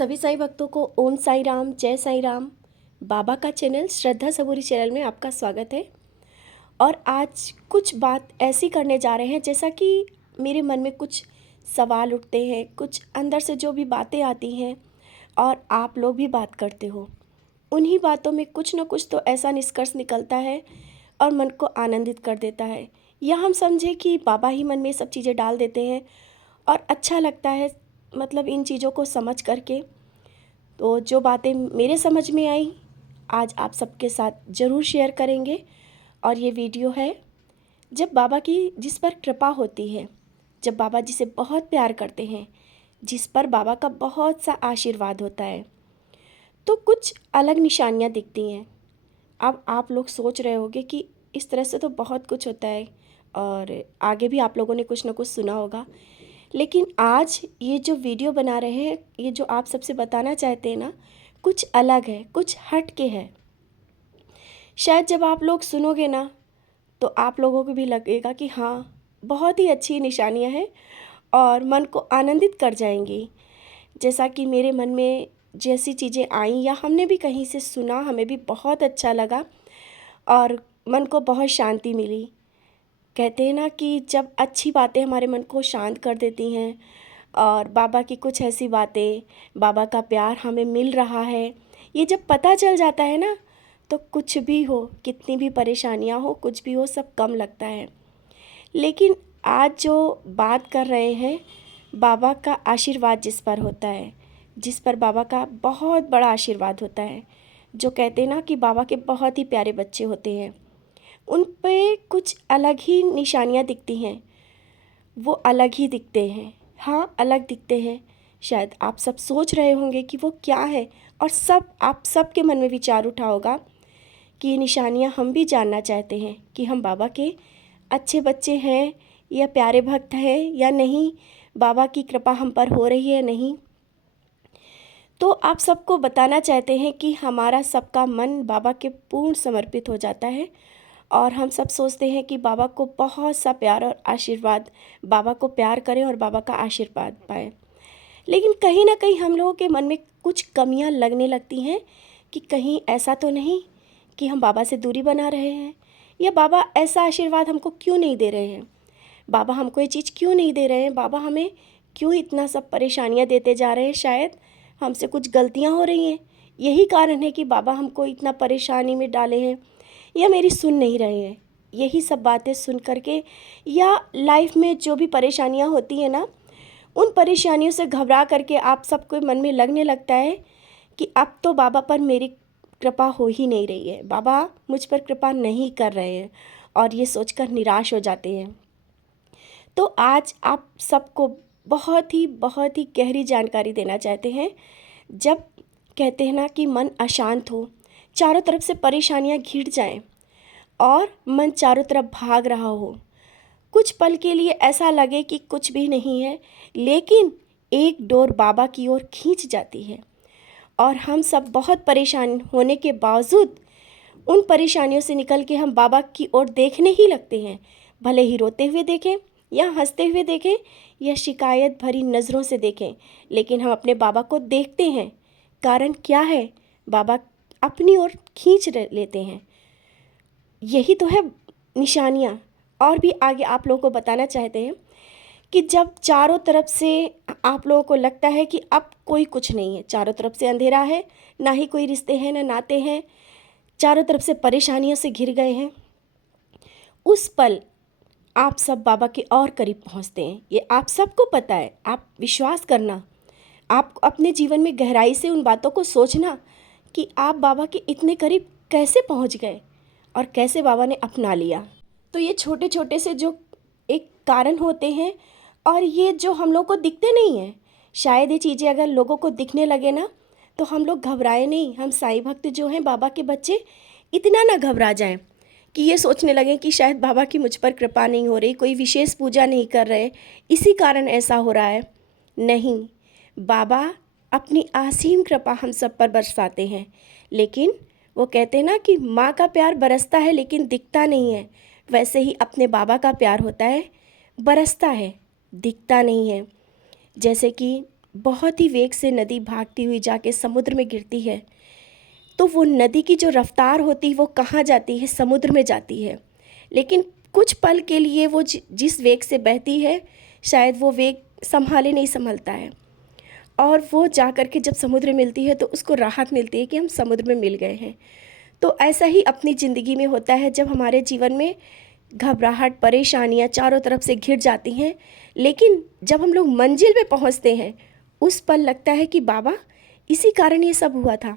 सभी साईं भक्तों को ओम साईं राम, जय साईं राम। बाबा का चैनल श्रद्धा सबूरी चैनल में आपका स्वागत है। और आज कुछ बात ऐसी करने जा रहे हैं जैसा कि मेरे मन में कुछ सवाल उठते हैं, कुछ अंदर से जो भी बातें आती हैं और आप लोग भी बात करते हो, उन्हीं बातों में कुछ न कुछ तो ऐसा निष्कर्ष निकलता है और मन को आनंदित कर देता है। या हम समझें कि बाबा ही मन में सब चीज़ें डाल देते हैं और अच्छा लगता है, मतलब इन चीज़ों को समझ करके। तो जो बातें मेरे समझ में आई आज आप सबके साथ ज़रूर शेयर करेंगे। और ये वीडियो है जब बाबा की जिस पर कृपा होती है, जब बाबा जिसे बहुत प्यार करते हैं, जिस पर बाबा का बहुत सा आशीर्वाद होता है, तो कुछ अलग निशानियाँ दिखती हैं। अब आप लोग सोच रहे होंगे कि इस तरह से तो बहुत कुछ होता है और आगे भी आप लोगों ने कुछ ना कुछ सुना होगा, लेकिन आज ये जो वीडियो बना रहे हैं, ये जो आप सबसे बताना चाहते हैं ना, कुछ अलग है, कुछ हट के है। शायद जब आप लोग सुनोगे ना तो आप लोगों को भी लगेगा कि हाँ, बहुत ही अच्छी निशानियाँ हैं और मन को आनंदित कर जाएंगी। जैसा कि मेरे मन में जैसी चीज़ें आईं या हमने भी कहीं से सुना, हमें भी बहुत अच्छा लगा और मन को बहुत शांति मिली। कहते हैं ना कि जब अच्छी बातें हमारे मन को शांत कर देती हैं और बाबा की कुछ ऐसी बातें, बाबा का प्यार हमें मिल रहा है, ये जब पता चल जाता है ना, तो कुछ भी हो, कितनी भी परेशानियां हो, कुछ भी हो, सब कम लगता है। लेकिन आज जो बात कर रहे हैं, बाबा का आशीर्वाद जिस पर होता है, जिस पर बाबा का बहुत बड़ा आशीर्वाद होता है, जो कहते हैं ना कि बाबा के बहुत ही प्यारे बच्चे होते हैं, उन पे कुछ अलग ही निशानियाँ दिखती हैं। वो अलग ही दिखते हैं, हाँ अलग दिखते हैं। शायद आप सब सोच रहे होंगे कि वो क्या है, और आप सब के मन में विचार उठा होगा कि ये निशानियाँ हम भी जानना चाहते हैं कि हम बाबा के अच्छे बच्चे हैं या प्यारे भक्त हैं या नहीं, बाबा की कृपा हम पर हो रही है नहीं। तो आप सबको बताना चाहते हैं कि हमारा सबका मन बाबा के पूर्ण समर्पित हो जाता है और हम सब सोचते हैं कि बाबा को बहुत सा प्यार और आशीर्वाद, बाबा को प्यार करें और बाबा का आशीर्वाद पाएँ। लेकिन कहीं ना कहीं हम लोगों के मन में कुछ कमियां लगने लगती हैं कि कहीं ऐसा तो नहीं कि हम बाबा से दूरी बना रहे हैं, या बाबा ऐसा आशीर्वाद हमको क्यों नहीं दे रहे हैं, बाबा हमको ये चीज़ क्यों नहीं दे रहे हैं, बाबा हमें क्यों इतना सब परेशानियां देते जा रहे हैं, शायद हमसे कुछ गलतियां हो रही हैं, यही कारण है कि बाबा हमको इतना परेशानी में डाले हैं, या मेरी सुन नहीं रहे हैं। यही सब बातें सुन करके या लाइफ में जो भी परेशानियां होती हैं ना, उन परेशानियों से घबरा करके आप सबको मन में लगने लगता है कि अब तो बाबा पर मेरी कृपा हो ही नहीं रही है, बाबा मुझ पर कृपा नहीं कर रहे हैं, और ये सोचकर निराश हो जाते हैं। तो आज आप सबको बहुत ही गहरी जानकारी देना चाहते हैं। जब कहते हैं ना कि मन अशांत हो, चारों तरफ से परेशानियां घिर जाएं और मन चारों तरफ भाग रहा हो, कुछ पल के लिए ऐसा लगे कि कुछ भी नहीं है, लेकिन एक डोर बाबा की ओर खींच जाती है और हम सब बहुत परेशान होने के बावजूद उन परेशानियों से निकल के हम बाबा की ओर देखने ही लगते हैं। भले ही रोते हुए देखें या हंसते हुए देखें या शिकायत भरी नज़रों से देखें, लेकिन हम अपने बाबा को देखते हैं। कारण क्या है? बाबा अपनी ओर खींच लेते हैं। यही तो है निशानियाँ। और भी आगे आप लोगों को बताना चाहते हैं कि जब चारों तरफ से आप लोगों को लगता है कि अब कोई कुछ नहीं है, चारों तरफ से अंधेरा है, ना ही कोई रिश्ते हैं ना नाते हैं, चारों तरफ से परेशानियों से घिर गए हैं, उस पल आप सब बाबा के और करीब पहुंचते हैं। ये आप सबको पता है, आप विश्वास करना, आप अपने जीवन में गहराई से उन बातों को सोचना कि आप बाबा के इतने करीब कैसे पहुंच गए और कैसे बाबा ने अपना लिया। तो ये छोटे छोटे से जो एक कारण होते हैं, और ये जो हम लोग को दिखते नहीं हैं, शायद ये चीज़ें अगर लोगों को दिखने लगे ना, तो हम लोग घबराए नहीं, हम साईं भक्त जो हैं, बाबा के बच्चे, इतना ना घबरा जाएं कि ये सोचने लगें कि शायद बाबा की मुझ पर कृपा नहीं हो रही, कोई विशेष पूजा नहीं कर रहे, इसी कारण ऐसा हो रहा है। नहीं, बाबा अपनी असीम कृपा हम सब पर बरसाते हैं, लेकिन वो कहते हैं ना कि माँ का प्यार बरसता है लेकिन दिखता नहीं है, वैसे ही अपने बाबा का प्यार होता है, बरसता है, दिखता नहीं है। जैसे कि बहुत ही वेग से नदी भागती हुई जाके समुद्र में गिरती है, तो वो नदी की जो रफ्तार होती है वो कहाँ जाती है? समुद्र में जाती है। लेकिन कुछ पल के लिए वो जिस वेग से बहती है, शायद वो वेग संभाले नहीं संभलता है, और वो जा कर के जब समुद्र में मिलती है तो उसको राहत मिलती है कि हम समुद्र में मिल गए हैं। तो ऐसा ही अपनी ज़िंदगी में होता है, जब हमारे जीवन में घबराहट, परेशानियाँ चारों तरफ से घिर जाती हैं, लेकिन जब हम लोग मंजिल पे पहुंचते हैं, उस पल लगता है कि बाबा इसी कारण ये सब हुआ था,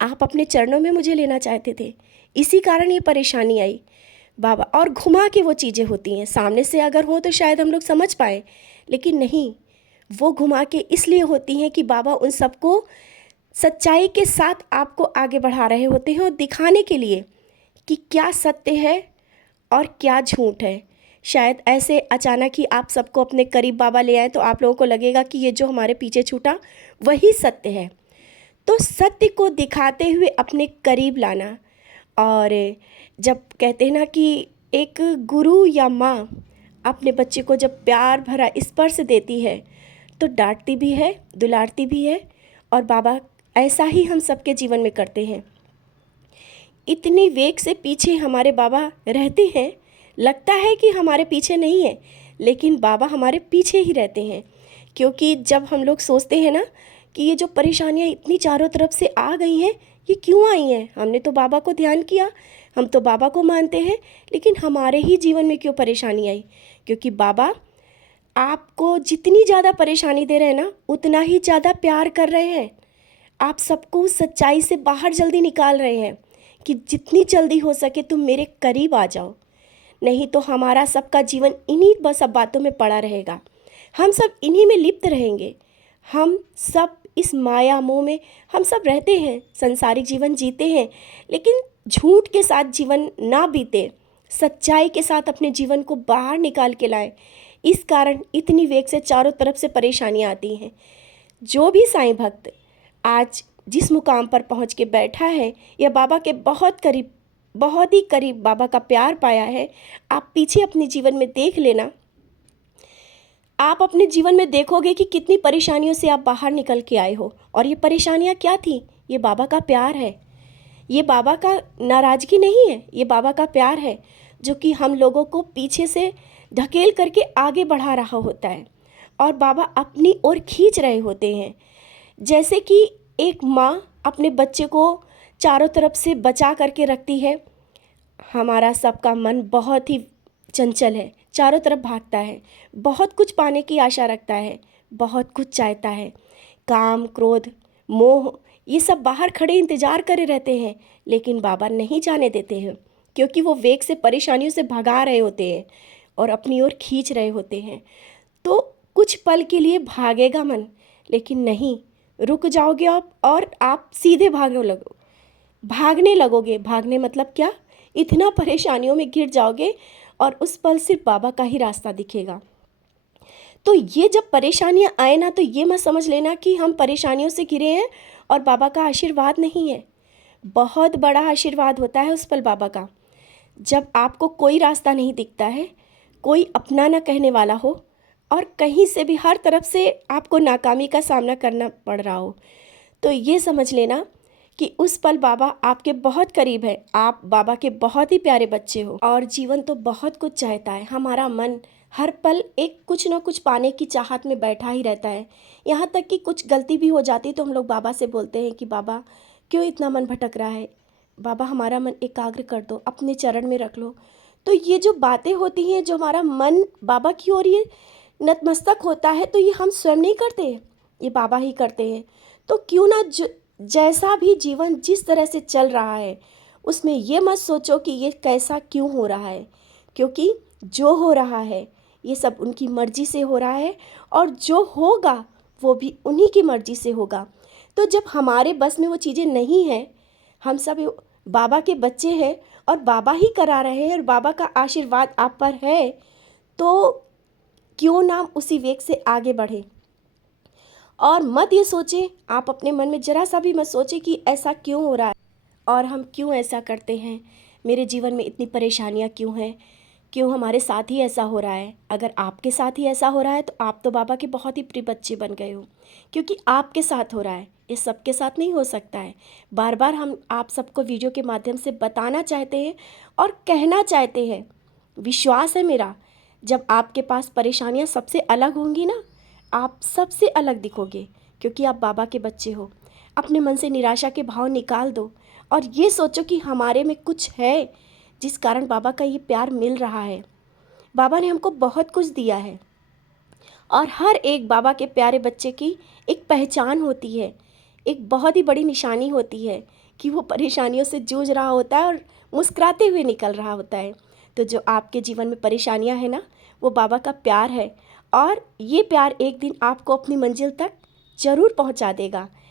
आप अपने चरणों में मुझे लेना चाहते थे, इसी कारण ये परेशानी आई बाबा। और घुमा के वो चीज़ें होती हैं, सामने से अगर हो तो शायद हम लोग समझ पाए, लेकिन नहीं, वो घुमा के इसलिए होती हैं कि बाबा उन सबको सच्चाई के साथ आपको आगे बढ़ा रहे होते हैं, और दिखाने के लिए कि क्या सत्य है और क्या झूठ है। शायद ऐसे अचानक ही आप सबको अपने करीब बाबा ले आए तो आप लोगों को लगेगा कि ये जो हमारे पीछे छूटा वही सत्य है। तो सत्य को दिखाते हुए अपने करीब लाना। और जब कहते हैं ना कि एक गुरु या माँ अपने बच्चे को जब प्यार भरा स्पर्श देती है तो डांटती भी है, दुलारती भी है, और बाबा ऐसा ही हम सबके जीवन में करते हैं। इतनी वेग से पीछे हमारे बाबा रहते हैं, लगता है कि हमारे पीछे नहीं है, लेकिन बाबा हमारे पीछे ही रहते हैं। क्योंकि जब हम लोग सोचते हैं ना कि ये जो परेशानियाँ इतनी चारों तरफ से आ गई हैं, ये क्यों आई हैं? हमने तो बाबा को ध्यान किया, हम तो बाबा को मानते हैं, लेकिन हमारे ही जीवन में क्यों परेशानी आई? क्योंकि बाबा आपको जितनी ज़्यादा परेशानी दे रहे हैं ना, उतना ही ज़्यादा प्यार कर रहे हैं। आप सबको सच्चाई से बाहर जल्दी निकाल रहे हैं कि जितनी जल्दी हो सके तुम मेरे करीब आ जाओ, नहीं तो हमारा सबका जीवन इन्हीं बस अब बातों में पड़ा रहेगा, हम सब इन्हीं में लिप्त रहेंगे। हम सब इस माया मोह में हम सब रहते हैं, संसारिक जीवन जीते हैं, लेकिन झूठ के साथ जीवन ना बीते, सच्चाई के साथ अपने जीवन को बाहर निकाल के लाएं। इस कारण इतनी वेग से चारों तरफ से परेशानियाँ आती हैं। जो भी साईं भक्त आज जिस मुकाम पर पहुंच के बैठा है, या बाबा के बहुत करीब, बहुत ही करीब बाबा का प्यार पाया है, आप पीछे अपने जीवन में देख लेना। आप अपने जीवन में देखोगे कि कितनी परेशानियों से आप बाहर निकल के आए हो, और ये परेशानियां क्या थी? ये बाबा का प्यार है, ये बाबा का नाराज़गी नहीं है, ये बाबा का प्यार है, जो कि हम लोगों को पीछे से ढकेल करके आगे बढ़ा रहा होता है, और बाबा अपनी ओर खींच रहे होते हैं। जैसे कि एक माँ अपने बच्चे को चारों तरफ से बचा करके रखती है। हमारा सबका मन बहुत ही चंचल है, चारों तरफ भागता है, बहुत कुछ पाने की आशा रखता है, बहुत कुछ चाहता है, काम, क्रोध, मोह, ये सब बाहर खड़े इंतज़ार करे रहते हैं, लेकिन बाबा नहीं जाने देते हैं, क्योंकि वो वेग से परेशानियों से भगा रहे होते हैं और अपनी ओर खींच रहे होते हैं। तो कुछ पल के लिए भागेगा मन, लेकिन नहीं, रुक जाओगे आप और आप सीधे भागने लगोगे। भागने मतलब क्या? इतना परेशानियों में घिर जाओगे और उस पल सिर्फ बाबा का ही रास्ता दिखेगा। तो ये जब परेशानियां आए ना, तो ये मत समझ लेना कि हम परेशानियों से घिरे हैं और बाबा का आशीर्वाद नहीं है। बहुत बड़ा आशीर्वाद होता है उस पल बाबा का, जब आपको कोई रास्ता नहीं दिखता है, कोई अपना ना कहने वाला हो, और कहीं से भी हर तरफ से आपको नाकामी का सामना करना पड़ रहा हो। तो ये समझ लेना कि उस पल बाबा आपके बहुत करीब है, आप बाबा के बहुत ही प्यारे बच्चे हो। और जीवन तो बहुत कुछ चाहता है, हमारा मन हर पल एक कुछ ना कुछ पाने की चाहत में बैठा ही रहता है। यहाँ तक कि कुछ गलती भी हो जाती तो हम लोग बाबा से बोलते हैं कि बाबा क्यों इतना मन भटक रहा है, बाबा हमारा मन एकाग्र कर दो, अपने चरण में रख लो। तो ये जो बातें होती हैं, जो हमारा मन बाबा की ओर ये नतमस्तक होता है, तो ये हम स्वयं नहीं करते, ये बाबा ही करते हैं। तो क्यों ना जैसा भी जीवन जिस तरह से चल रहा है, उसमें ये मत सोचो कि ये कैसा क्यों हो रहा है, क्योंकि जो हो रहा है ये सब उनकी मर्ज़ी से हो रहा है, और जो होगा वो भी उन्हीं की मर्ज़ी से होगा। तो जब हमारे बस में वो चीज़ें नहीं हैं, हम सब बाबा के बच्चे हैं और बाबा ही करा रहे हैं, और बाबा का आशीर्वाद आप पर है, तो क्यों ना उसी वेग से आगे बढ़े। और मत ये सोचें, आप अपने मन में ज़रा सा भी मत सोचें कि ऐसा क्यों हो रहा है और हम क्यों ऐसा करते हैं, मेरे जीवन में इतनी परेशानियाँ क्यों हैं। क्यों हमारे साथ ही ऐसा हो रहा है। अगर आपके साथ ही ऐसा हो रहा है तो आप तो बाबा के बहुत ही प्रिय बच्चे बन गए हो, क्योंकि आपके साथ हो रहा है, ये सबके साथ नहीं हो सकता है। बार बार हम आप सबको वीडियो के माध्यम से बताना चाहते हैं और कहना चाहते हैं, विश्वास है मेरा, जब आपके पास परेशानियां सबसे अलग होंगी ना, आप सबसे अलग दिखोगे, क्योंकि आप बाबा के बच्चे हो। अपने मन से निराशा के भाव निकाल दो और ये सोचो कि हमारे में कुछ है जिस कारण बाबा का ये प्यार मिल रहा है। बाबा ने हमको बहुत कुछ दिया है और हर एक बाबा के प्यारे बच्चे की एक पहचान होती है, एक बहुत ही बड़ी निशानी होती है कि वो परेशानियों से जूझ रहा होता है और मुस्कुराते हुए निकल रहा होता है। तो जो आपके जीवन में परेशानियां हैं ना, वो बाबा का प्यार है और ये प्यार एक दिन आपको अपनी मंजिल तक ज़रूर पहुंचा देगा।